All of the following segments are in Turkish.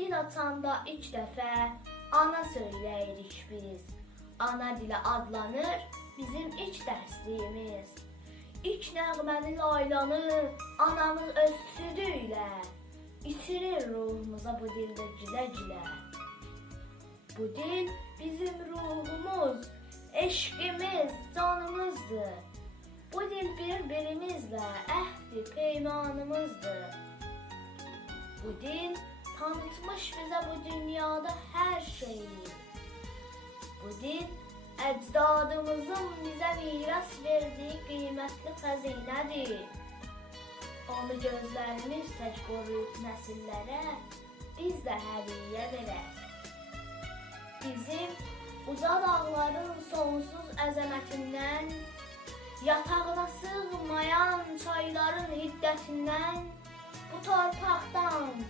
Dil atanda ilk dəfə ana söyləyirik biz. Ana dilə adlanır bizim ilk dərsliyimiz. İlk nəğməni laylanı anamız öz südü ilə itirir ruhumuza bu dildə gilə-gilə. Bu dil bizim ruhumuz, eşqimiz, canımızdır. Bu dil bir-birimizlə əhdi peymanımızdır. Bu dil tanıtmış bizə bu dünyada hər şeyi. Bu dil əcdadımızın bizə miras verdiyi qiymətli xəzinədir. Onu gözlərimiz tək qoruyub nəsillərə biz də hədiyyə verək. Bizim uca dağların sonsuz əzəmətindən, yatağına sığmayan çayların hiddətindən, bu torpaqdan,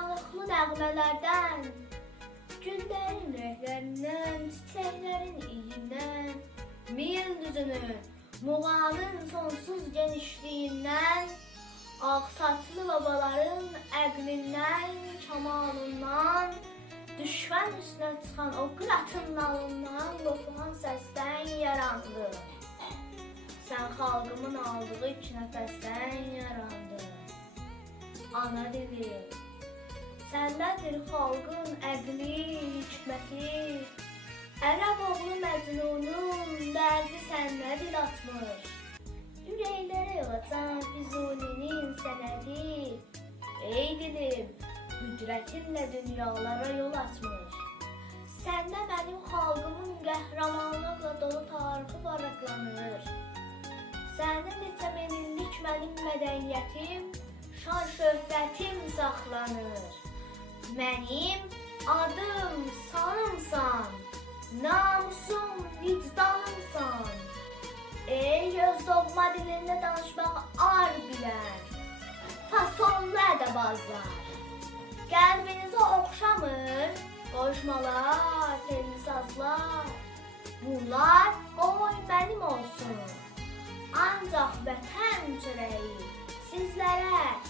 yanıqlı nəğmələrdən, güllərin rəhlərindən, çiçəklərin iyindən, mil düzünün, muğanın sonsuz genişliyindən, Ağsaçlı babaların əqlindən, kamalından, düşmən üstünə çıxan o qıratın nalından qopulan səsdən yarandı. Sən xalqımın aldığı iki nəfəsdən yarandı. Ana dili, səndədir xalqın əqli, hikməti. Ərəb oğlu Məcnunun dərdi səndə dil atmış. Ürəklərə yol açan Füzulinin sənədi Ey dilim, qüdrətinlə dünyalara yol açmış Səndə mənim xalqımın qəhrəmanlıqla dolu tarixi varaqlanır Səndə neçə min illik mənim mədəniyyətim, şan şöhrətim saxlanır Mənim adım sanımsan, namusum vicdanımsan Ey öz doğma dilində danışmaq ar bilən, fasonlu ədəbazlar. Qəlbinizə oxşamır qoşmalar, telli sazlar. Bunlar qoy mənim olsun. Ancaq vətən çörəyi sizlərə.